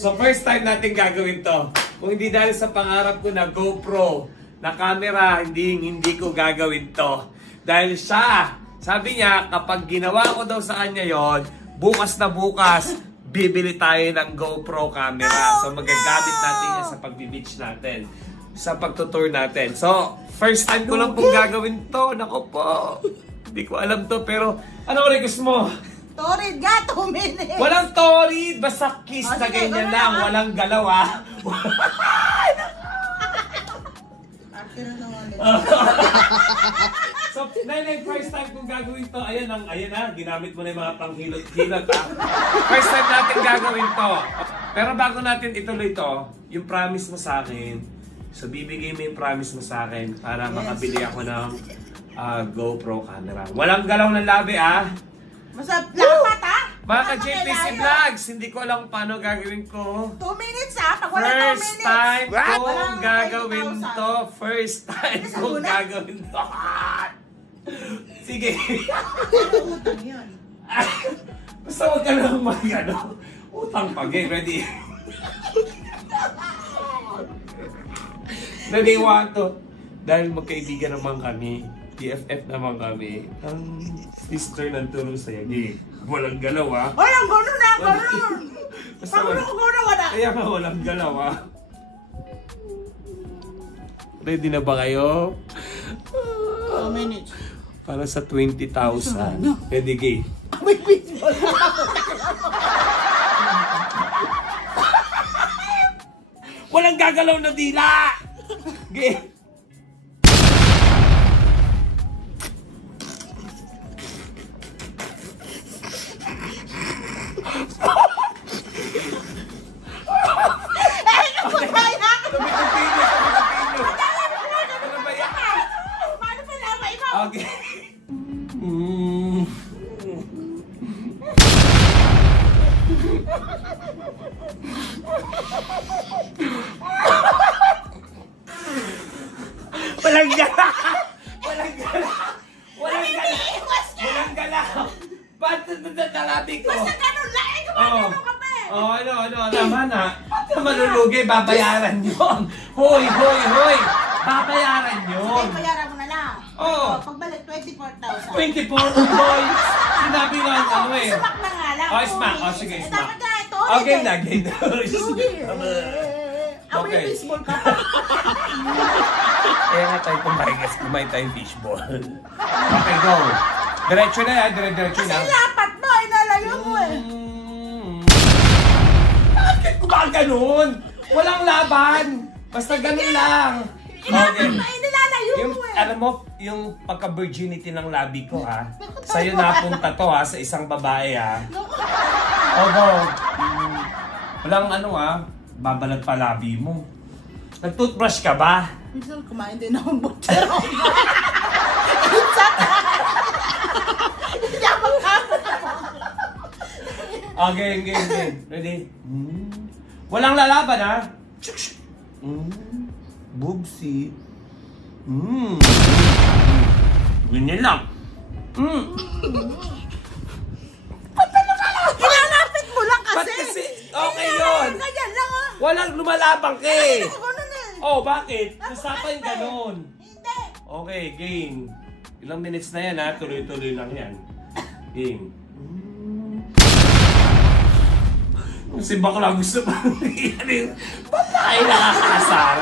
So first time natin gagawin to. Kung hindi dahil sa pangarap ko na GoPro, na camera, hindi ko gagawin to. Dahil siya, sabi niya, kapag ginawa ko daw sa kanya yon, bukas na bukas, bibili tayo ng GoPro camera. So magagamit natin yan sa pagbi-beach natin. Sa pagtutour natin. So, first time ko lang pong gagawin to. Nako po. Hindi ko alam to, pero anong request mo? Torid nga, 2 minutes. Walang torid, basta kiss na ganyan lang. Walang galaw ah. So, Neneng, first time kong gagawin to. Ayan na, ginamit mo na yung mga panghilot-hilot ah. First time natin gagawin to. Pero bago natin ituloy to, yung promise mo sa akin, so bibigay mo yung promise mo sa akin para makabili ako ng GoPro camera. Walang galaw ng labi ah. Masarap lapat ah. Mga ka-JPC Vlogs, hindi ko alam paano gagawin ko. 2 minutes ah. Pag wala 2 minutes. First time kong gagawin to. First time kong gagawin to. Sige. Ano utang yun? Basta huwag ka lang mag-ano. Utang pag eh. Ready? Ready, 1, 2. Dahil magkaibigan naman kami. TFF naman kami. Ang sister ng tulong sa'yo. Walang galaw ah. Walang gano'n na, gano'n. Basta wala. Kaya nga walang galaw ah. Ready na ba kayo? 2 minutes. Para sa 20,000. Ready, gay? May baseball. Walang gagalaw na dila! Gay! Okay. Walang gala! Walang gala! Walang gala! Walang gala! Ba't nalabi ko? Basta ganun lang! Eh, gumagano kami! Ano? Tama na. Ba't na malulugi? Babayaran yun! Hoy! Babayaran yun! Ay, bayaran mo na lang. Oo. Pagbalik, 24,000. 24 boy! Sinabi nga ano eh. Smack na nga lang. Smack. Sige, smack. Dapat nga ito. Okay na. Amoy baseball ka. Kaya nga tayo kumain tayong fishball. Okay, go. Diretso na yan, diretso na. Kasi lapat mo, inalayo mo eh. Bakit gumaganon? Walang laban. Basta ganun lang. Okay. Inilalayo Yung, mo eh. alam mo, yung pagka-virginity ng labi ko ha, sa'yo napunta to ha, sa isang babae ha. Ogo, walang ano ha, babalat pa labi mo. Nag-toothbrush ka ba? Minsan kumain din akong butcher. Okay. Ready? Walang lalaban ha. Boobsy. Ganyan lang. Ilalapit mo lang kasi. Ba't kasi? Okay yun. Ganyan lang ah. Walang lumalabang ka eh. Ganun eh. Oh, bakit? Usapan ganon. Hindi. Okay, game. Ilang minutes na yan ha. Tuloy-tuloy lang yan. Game. Kasi bakla gusto pa. Ba't na kayo nakakasar?